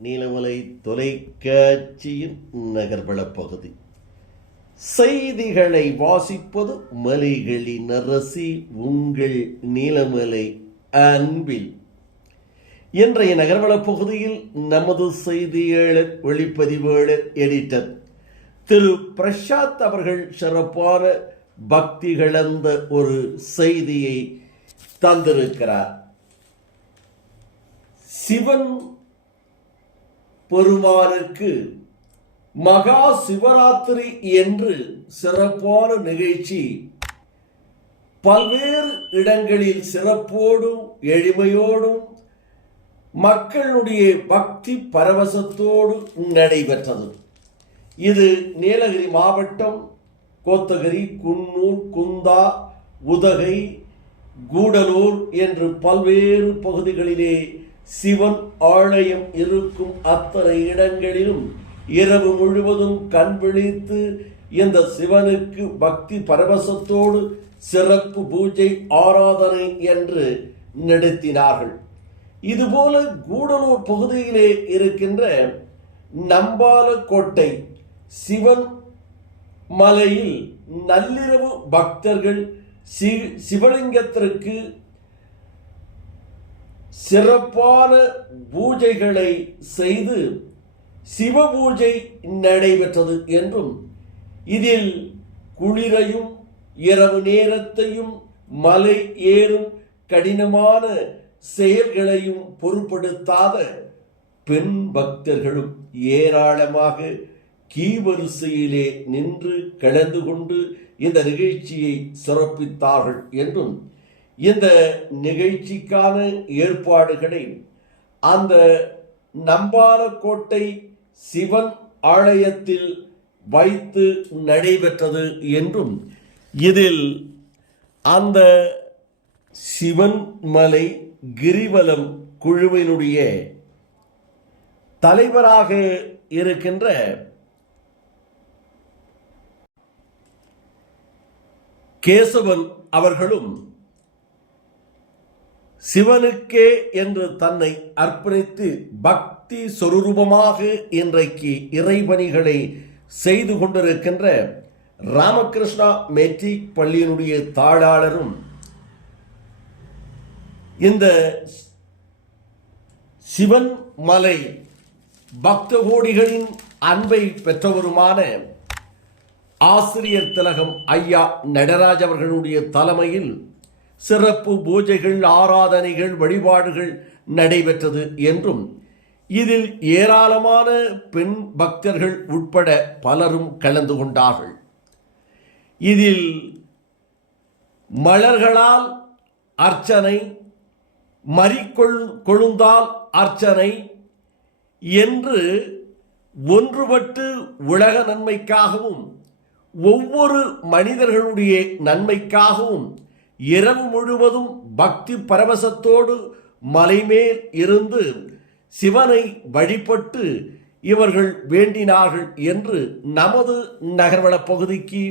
நீலமலை தொலைக்காட்சியின் நகர்வள பகுதி. செய்திகளை வாசிப்பது மலைகளின் அரசி உங்கள் நீலமலை அன்பில். இன்றைய நகர்வள பகுதியில் நமது செய்தியாளர், ஒளிப்பதிவாளர், எடிட்டர் திரு பிரசாத் அவர்கள் சிறப்பான பக்தி கலந்த ஒரு செய்தியை தந்திருக்கிறார். சிவன் பெருமானுக்கு மகா சிவராத்திரி என்று சிறப்பான நிகழ்ச்சி பல்வேறு இடங்களில் சிறப்போடும் எளிமையோடும் மக்களுடைய பக்தி பரவசத்தோடு நடைபெற்றது. இது நீலகிரி மாவட்டம் கோத்தகிரி, குன்னூர், குந்தா, உதகை, கூடலூர் என்று பல்வேறு பகுதிகளிலே சிவன் ஆலயம் இருக்கும் அத்தனை இடங்களிலும் இரவு முழுவதும் கண் விழித்து இந்த சிவனுக்கு பக்தி பரவசத்தோடு சிறப்பு பூஜை ஆராதனை என்று நடத்தினார்கள். இதுபோல கூடலூர் பகுதியிலே இருக்கின்ற நம்பாலக்கோட்டை சிவன் மலையில் நள்ளிரவு பக்தர்கள் சிவலிங்கத்திற்கு சிறப்பான பூஜைகளை செய்து சிவ பூஜை நடைபெற்றது என்றும், இதில் குளிரையும் இரவு நேரத்தையும் மலை ஏறும் கடினமான செயல்களையும் பொருட்படுத்தாத பெண் பக்தர்களும் ஏராளமாக கீவரிசையிலே நின்று கலந்து கொண்டு இந்த நிகழ்ச்சியை சிறப்பித்தார்கள் என்றும், இந்த நிகழ்ச்சிக்கான ஏற்பாடுகளை அந்த நம்பாலக்கோட்டை சிவன் ஆலயத்தில் வைத்து நடைபெற்றது என்றும், இதில் அந்த சிவன் மலை கிரிவலம் குழுவினுடைய தலைவராக இருக்கின்ற கேசவன் அவர்களும் சிவனுக்கே என்று தன்னை அர்ப்பணித்து பக்தி சொரூபமாக இன்றைக்கு இறைபணிகளை செய்து கொண்டிருக்கின்ற ராமகிருஷ்ணா மெட்ரிக் பள்ளியினுடைய தாளாளரும் இந்த சிவன் மலை பக்த கோடிகளின் அன்பை பெற்றவருமான ஆசிரியர் திலகம் ஐயா நடராஜ் அவர்களுடைய தலைமையில் சிறப்பு பூஜைகள், ஆராதனைகள், வழிபாடுகள் நடைபெற்றது என்றும், இதில் ஏராளமான பெண் பக்தர்கள் உட்பட பலரும் கலந்து கொண்டார்கள். இதில் மலர்களால் அர்ச்சனை, கொழுந்தால் அர்ச்சனை என்று ஒன்றுபட்டு உலக நன்மைக்காகவும் ஒவ்வொரு மனிதர்களுடைய நன்மைக்காகவும் இரவு முழுவதும் பக்தி பரவசத்தோடு மலைமேல் இருந்து சிவனை வழிபட்டு இவர்கள் வேண்டினார்கள் என்று நமது நகர்வள பகுதிக்கு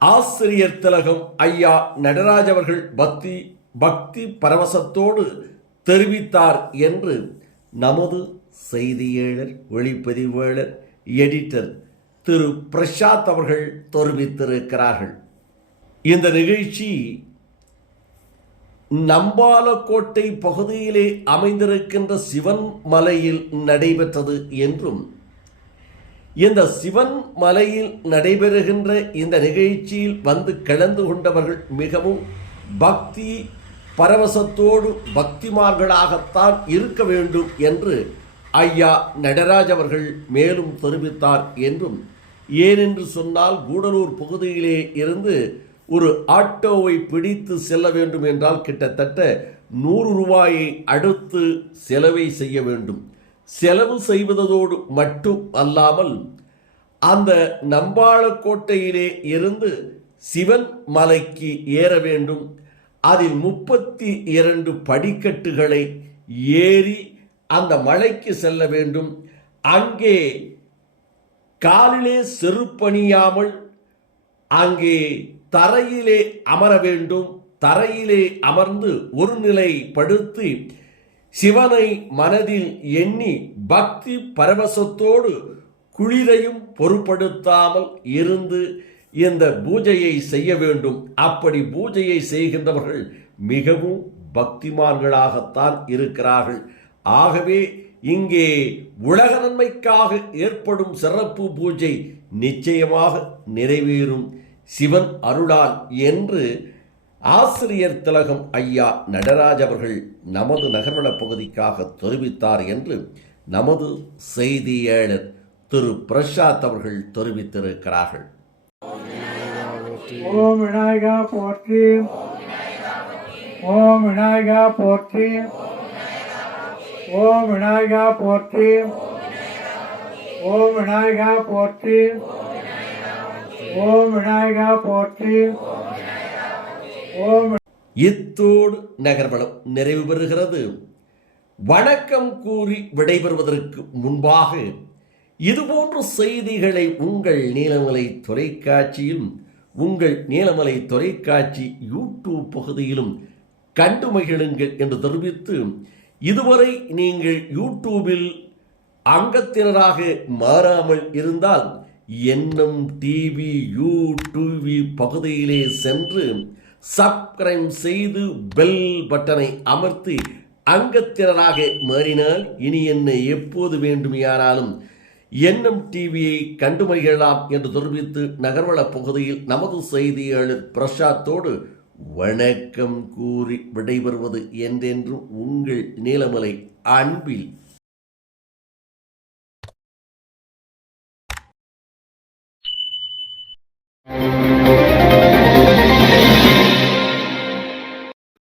ஆசிரியர் திலகம் ஐயா நடராஜ் அவர்கள் பக்தி பரவசத்தோடு தெரிவித்தார் என்று நமது செய்தியாளர், ஒளிப்பதிவாளர், எடிட்டர் திரு பிரசாத் அவர்கள் தெரிவித்திருக்கிறார்கள். இந்த நிகழ்ச்சி நம்பாலக்கோட்டை பகுதியிலே அமைந்திருக்கின்ற சிவன் மலையில் நடைபெற்றது என்றும், இந்த சிவன் மலையில் நடைபெறுகின்ற இந்த நிகழ்ச்சியில் வந்து கலந்து கொண்டவர்கள் மிகவும் பக்தி பரவசத்தோடு பக்திமான்களாகத்தான் இருக்க வேண்டும் என்று ஐயா நடராஜ் அவர்கள் மேலும் தெரிவித்தார் என்றும், ஏனென்று சொன்னால் கூடலூர் பகுதியிலே இருந்து ஒரு ஆட்டோவை பிடித்து செல்ல வேண்டும் என்றால் கிட்டத்தட்ட 100 ரூபாயை அடுத்து செலவை செய்ய வேண்டும். செலவு செய்வதோடு மட்டும் அல்லாமல் அந்த நம்பாலக்கோட்டையிலே இருந்து சிவன் மலைக்கு ஏற வேண்டும். அதில் 32 படிக்கட்டுகளை ஏறி அந்த மலைக்கு செல்ல வேண்டும். அங்கே காலிலே செருப்பணியாமல் அங்கே தரையிலே அமர வேண்டும். தரையிலே அமர்ந்து ஒரு நிலை படுத்து சிவனை மனதில் எண்ணி பக்தி பரவசத்தோடு குளிரையும் பொருட்படுத்தாமல் இருந்து இந்த பூஜையை செய்ய வேண்டும். அப்படி பூஜையை செய்கின்றவர்கள் மிகவும் பக்திமான்களாகத்தான் இருக்கிறார்கள். ஆகவே இங்கே உலக நன்மைக்காக ஏற்படும் சிறப்பு பூஜை நிச்சயமாக நிறைவேறும் சிவன் அருளால் என்று ஆசிரியர் திலகம் ஐயா நடராஜ் அவர்கள் நமது நகர்வள பகுதிக்காக தெரிவித்தார் என்று நமது செய்தியாளர் திரு பிரசாத் அவர்கள் தெரிவித்திருக்கிறார்கள். ஓம் விநாயகா போற்றி, ஓம் விநாயகா போற்றி, ஓம் விநாயகா போற்றி, ஓம் விநாயகா போற்றி, ஓம் விநாயகா போற்றி, ஓம். இத்தோடு நகர்வளம் நிறைவு பெறுகிறது. வணக்கம் கூறி விடைபெறுவதற்கு முன்பாக இதுபோன்ற செய்திகளை உங்கள் நீலமலை தொலைக்காட்சியிலும் உங்கள் நீலமலை தொலைக்காட்சி யூடியூப் பகுதியிலும் கண்டு மகிழுங்கள் என்று தெரிவித்து, இதுவரை நீங்கள் யூடியூபில் அங்கத்தினராக மாறாமல் இருந்தால் எண்ணம் டிவி யூடியூபி பகுதியிலே சென்று சப்ஸ்கிரைப் செய்து பெல் பட்டனை அமர்த்தி அங்கத்தினராக மாறினால் இனி என்னை எப்போது வேண்டுமையானாலும் எண்ணம் டிவியை கண்டு மகிழலாம் என்று தெரிவித்து நகர்வள பகுதியில் நமது செய்தியாளர் பிரசாத்தோடு வணக்கம் கூறி விடைபெறுவது என்றென்றும் உங்கள் நீலமலை அன்பில்